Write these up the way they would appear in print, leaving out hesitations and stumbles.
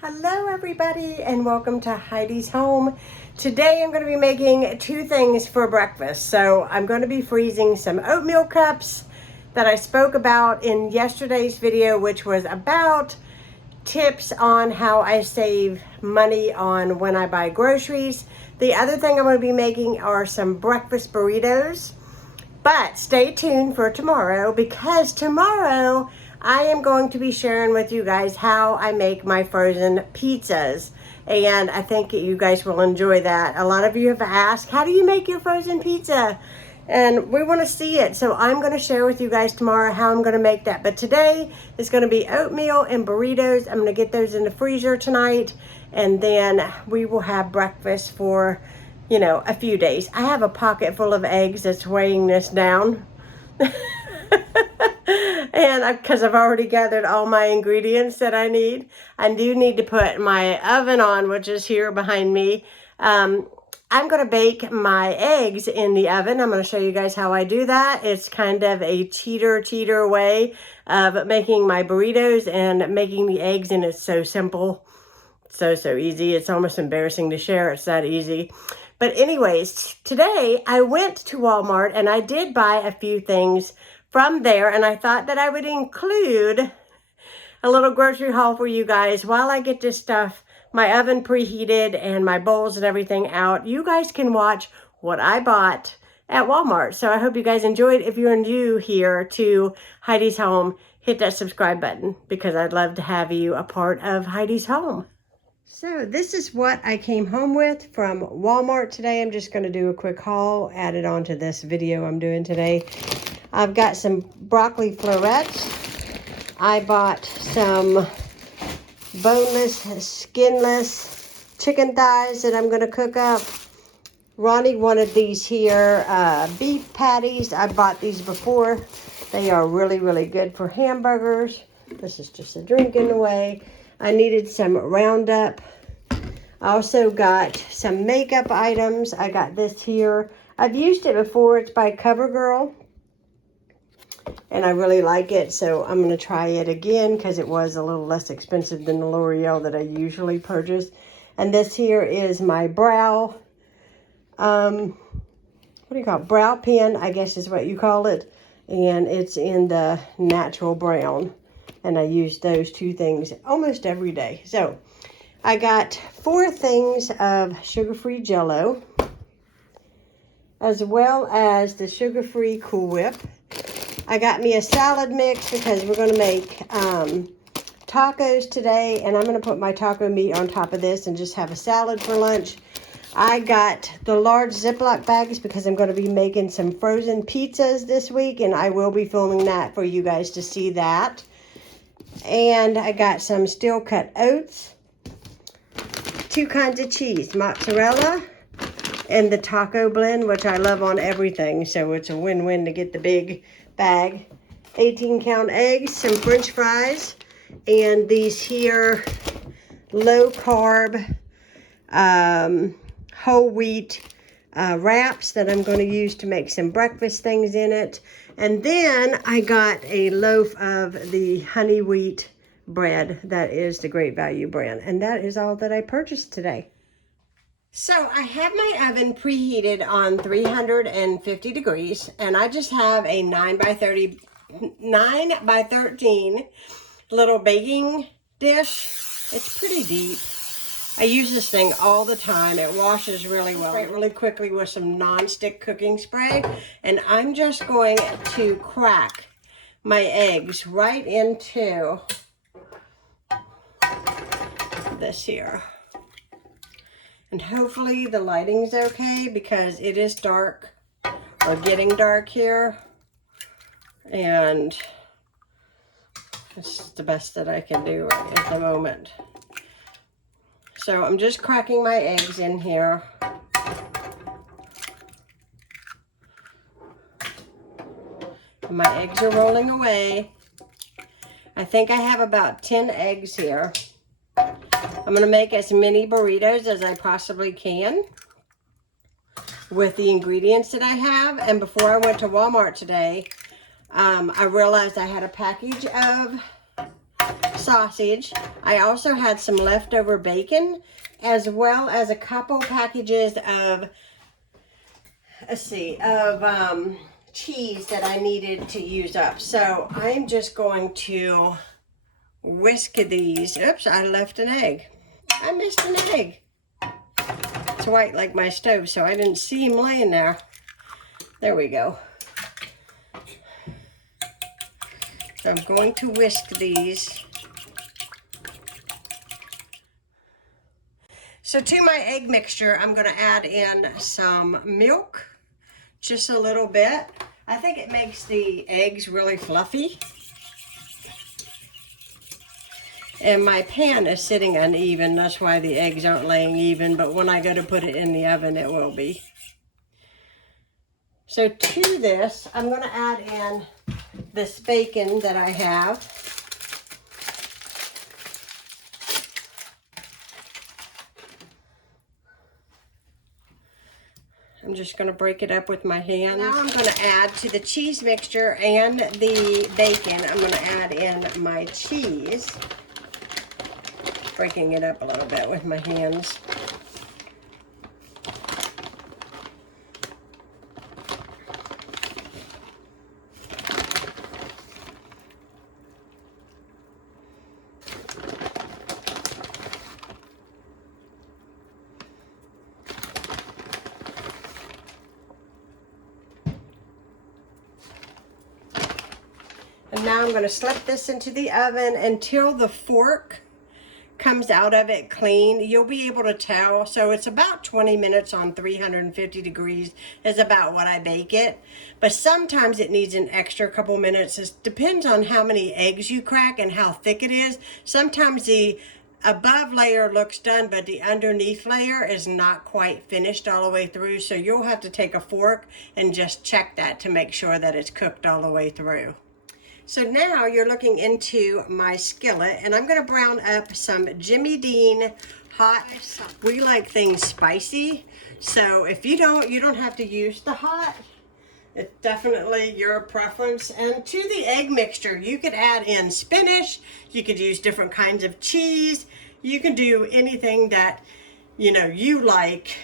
Hello everybody and welcome to Heidi's Home. Today I'm going to be making two things for breakfast. So I'm going to be freezing some oatmeal cups that I spoke about in yesterday's video, which was about tips on how I save money on when I buy groceries. The other thing I'm going to be making are some breakfast burritos. But stay tuned for tomorrow, because tomorrow I am going to be sharing with you guys how I make my frozen pizzas. And I think you guys will enjoy that. A lot of you have asked, how do you make your frozen pizza? And we want to see it. So I'm going to share with you guys tomorrow how I'm going to make that. But today is going to be oatmeal and burritos. I'm going to get those in the freezer tonight. And then we will have breakfast for, you know, a few days. I have a pocket full of eggs that's weighing this down. And because I've already gathered all my ingredients that I need. I do need to put my oven on, which is here behind me. I'm going to bake my eggs in the oven. I'm going to show you guys how I do that. It's kind of a cheater way of making my burritos and making the eggs, and it's so simple. So easy. It's almost embarrassing to share. It's that easy. But anyways, today I went to Walmart and I did buy a few things from there, and I thought that I would include a little grocery haul for you guys while I get this stuff, my oven preheated and my bowls and everything out. You guys can watch what I bought at Walmart. So I hope you guys enjoyed. If you're new here to Heidi's Home, hit that subscribe button, because I'd love to have you a part of Heidi's Home. So this is what I came home with from Walmart today. I'm just going to do a quick haul, add it onto this video I'm doing today. I've got some broccoli florets. I bought some boneless, skinless chicken thighs that I'm going to cook up. Ronnie wanted these here beef patties. I bought these before. They are really good for hamburgers. This is just a drink in the way. I needed some Roundup. I also got some makeup items. I got this here. I've used it before. It's by CoverGirl, and I really like it, so I'm going to try it again because it was a little less expensive than the L'Oreal that I usually purchase. And this here is my brow, what do you call it? Brow pen, I guess is what you call it. And it's in the natural brown. And I use those two things almost every day. So I got 4 things of sugar-free Jell-O, as well as the sugar-free Cool Whip. I got me a salad mix because we're going to make tacos today, and I'm going to put my taco meat on top of this and just have a salad for lunch. I got the large Ziploc bags because I'm going to be making some frozen pizzas this week, and I will be filming that for you guys to see that. And I got some steel cut oats, 2 kinds of cheese, mozzarella, and the taco blend, which I love on everything, so it's a win-win to get the big bag. 18-count eggs, some french fries, and these here low-carb whole wheat wraps that I'm going to use to make some breakfast things in it. And then I got a loaf of the honey wheat bread. That is the Great Value brand. And that is all that I purchased today. So I have my oven preheated on 350 degrees. And I just have a 9 by 13 little baking dish. It's pretty deep. I use this thing all the time. It washes really well. Spray it really quickly with some non-stick cooking spray. And I'm just going to crack my eggs right into this here. And hopefully the lighting's okay, because it is dark, or getting dark here. And it's the best that I can do right at the moment. So I'm just cracking my eggs in here. My eggs are rolling away. I think I have about 10 eggs here. I'm going to make as many burritos as I possibly can with the ingredients that I have. And before I went to Walmart today, I realized I had a package of sausage. I also had some leftover bacon, as well as a couple packages of, cheese that I needed to use up. So I'm just going to whisk these. Oops, I left an egg. I missed an egg. It's white like my stove, so I didn't see him laying there. There we go. So I'm going to whisk these. So to my egg mixture, I'm going to add in some milk, just a little bit. I think it makes the eggs really fluffy. And my pan is sitting uneven, that's why the eggs aren't laying even, but when I go to put it in the oven, it will be. So to this, I'm going to add in this bacon that I have. I'm just going to break it up with my hands. Now I'm going to add to the cheese mixture and the bacon, I'm going to add in my cheese. Breaking it up a little bit with my hands. And now I'm going to slip this into the oven until the fork comes out of it clean. You'll be able to tell. So it's about 20 minutes on 350 degrees is about what I bake it. But sometimes it needs an extra couple minutes. It depends on how many eggs you crack and how thick it is. Sometimes the above layer looks done, but the underneath layer is not quite finished all the way through. So you'll have to take a fork and just check that to make sure that it's cooked all the way through. So now you're looking into my skillet, and I'm going to brown up some Jimmy Dean hot. We like things spicy, so if you don't have to use the hot. It's definitely your preference. And to the egg mixture, you could add in spinach, you could use different kinds of cheese, you can do anything that you like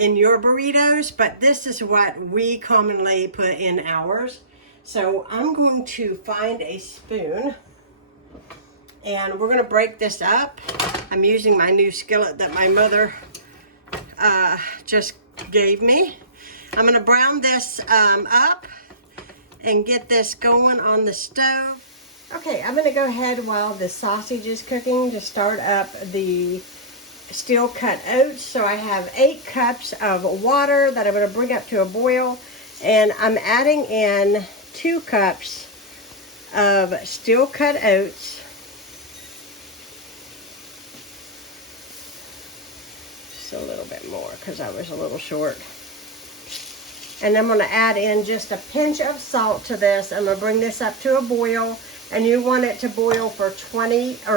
in your burritos, but this is what we commonly put in ours. So I'm going to find a spoon and we're going to break this up. I'm using my new skillet that my mother just gave me. I'm going to brown this up and get this going on the stove. Okay, I'm going to go ahead while the sausage is cooking to start up the steel cut oats. So I have 8 cups of water that I'm going to bring up to a boil, and I'm adding in 2 cups of steel cut oats. Just a little bit more because I was a little short. And I'm going to add in just a pinch of salt to this. I'm going to bring this up to a boil, and you want it to boil for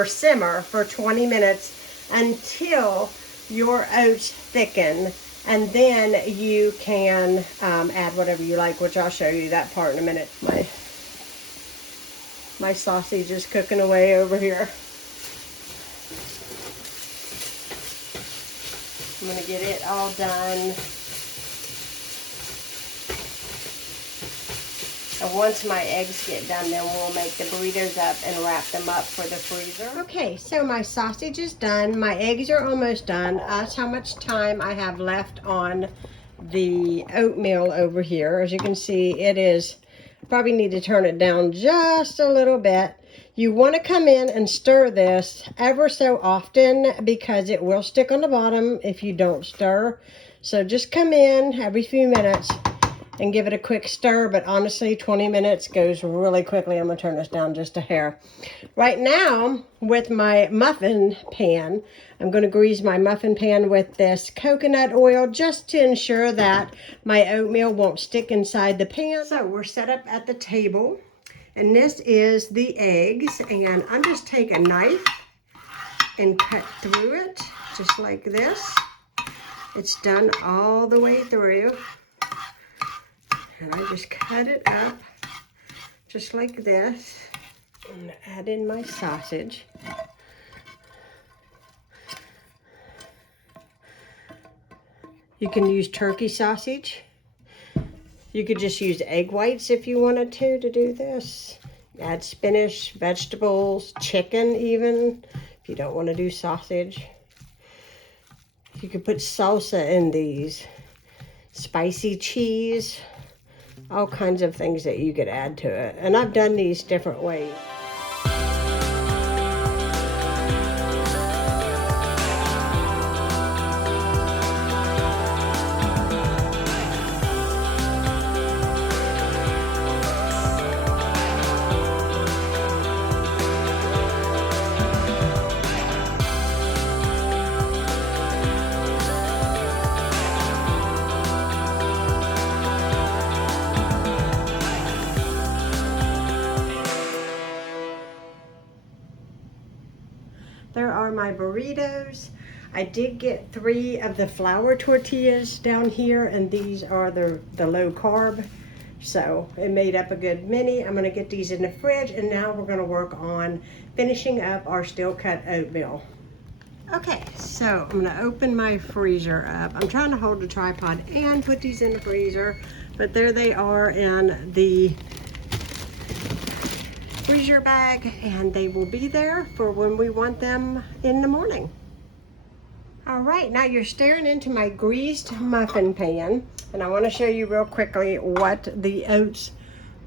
simmer for 20 minutes until your oats thicken. And then you can add whatever you like, which I'll show you that part in a minute. My sausage is cooking away over here. I'm going to get it all done. And once my eggs get done, then we'll make the burritos up and wrap them up for the freezer. Okay, so my sausage is done. My eggs are almost done. That's how much time I have left on the oatmeal over here. As you can see, it is, probably need to turn it down just a little bit. You want to come in and stir this ever so often because it will stick on the bottom if you don't stir. So just come in every few minutes and give it a quick stir, but honestly 20 minutes goes really quickly. I'm going to turn this down just a hair. Right now, with my muffin pan, I'm going to grease my muffin pan with this coconut oil just to ensure that my oatmeal won't stick inside the pan. So we're set up at the table, and this is the eggs, and I'm just take a knife and cut through it just like this. It's done all the way through. And I just cut it up just like this. I'm gonna add in my sausage. You can use turkey sausage. You could just use egg whites if you wanted to do this. Add spinach, vegetables, chicken even, if you don't want to do sausage. You could put salsa in these. Spicy cheese, all kinds of things that you could add to it. And I've done these different ways. There are my burritos. I did get 3 of the flour tortillas down here, and these are the low carb. So it made up a good many. I'm gonna get these in the fridge, and now we're gonna work on finishing up our steel cut oatmeal. Okay, so I'm gonna open my freezer up. I'm trying to hold the tripod and put these in the freezer, but there they are in the freezer bag, and they will be there for when we want them in the morning. All right, now you're staring into my greased muffin pan, and I want to show you real quickly what the oats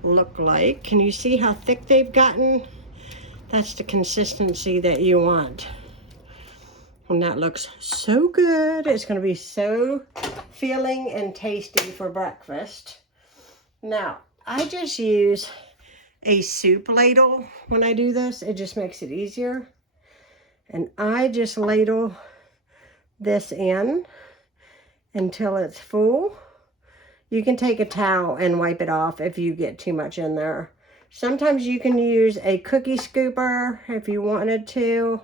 look like. Can you see how thick they've gotten? That's the consistency that you want. And that looks so good. It's going to be so filling and tasty for breakfast. Now, I just use a soup ladle when I do this. It just makes it easier. And I just ladle this in until it's full. You can take a towel and wipe it off if you get too much in there. Sometimes you can use a cookie scooper if you wanted to.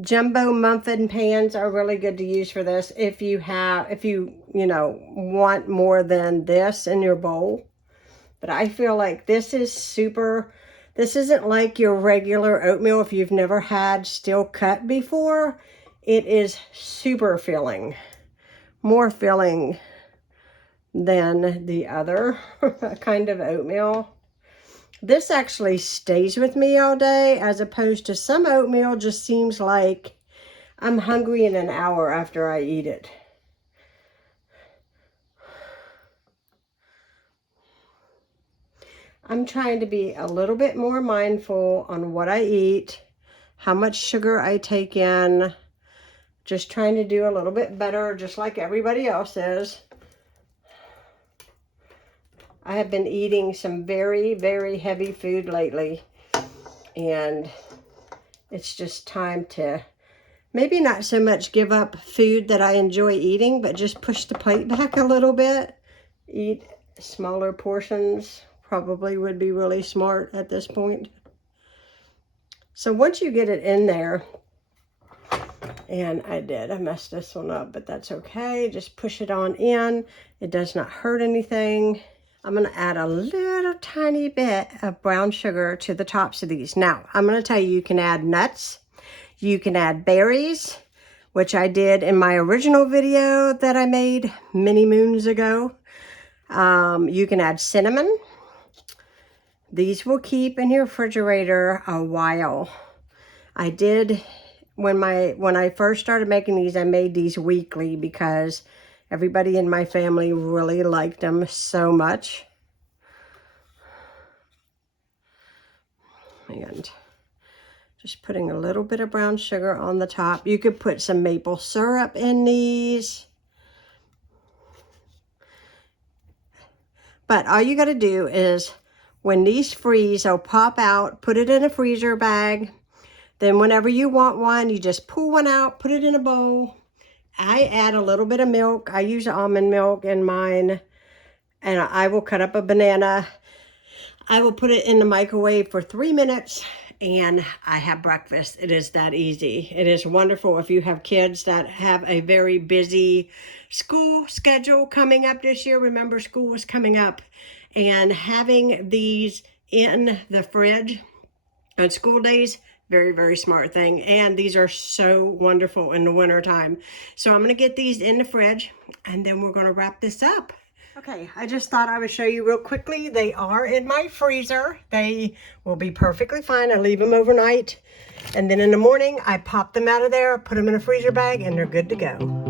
Jumbo muffin pans are really good to use for this if you want more than this in your bowl. But I feel like this is super, this isn't like your regular oatmeal if you've never had steel cut before. It is super filling, more filling than the other kind of oatmeal. This actually stays with me all day, as opposed to some oatmeal just seems like I'm hungry in an hour after I eat it. I'm trying to be a little bit more mindful on what I eat, how much sugar I take in, just trying to do a little bit better, just like everybody else is. I have been eating some very, very heavy food lately, and it's just time to maybe not so much give up food that I enjoy eating, but just push the plate back a little bit. Eat smaller portions probably would be really smart at this point. So once you get it in there, and I messed this one up, but that's okay. Just push it on in. It does not hurt anything. I'm going to add a little tiny bit of brown sugar to the tops of these. Now, I'm going to tell you, you can add nuts. You can add berries, which I did in my original video that I made many moons ago. You can add cinnamon. These will keep in your refrigerator a while. I did, when I first started making these, I made these weekly because everybody in my family really liked them so much. And just putting a little bit of brown sugar on the top. You could put some maple syrup in these. But all you got to do is, when these freeze, they'll pop out, put it in a freezer bag. Then whenever you want one, you just pull one out, put it in a bowl. I add a little bit of milk. I use almond milk in mine. And I will cut up a banana. I will put it in the microwave for 3 minutes. and I have breakfast. It is that easy. It is wonderful if you have kids that have a very busy school schedule coming up this year. Remember, school is coming up, and having these in the fridge on school days, very, very smart thing. And these are so wonderful in the wintertime. So I'm going to get these in the fridge, and then we're going to wrap this up. Okay, I just thought I would show you real quickly. They are in my freezer. They will be perfectly fine. I leave them overnight, and then in the morning, I pop them out of there, put them in a freezer bag, and they're good to go.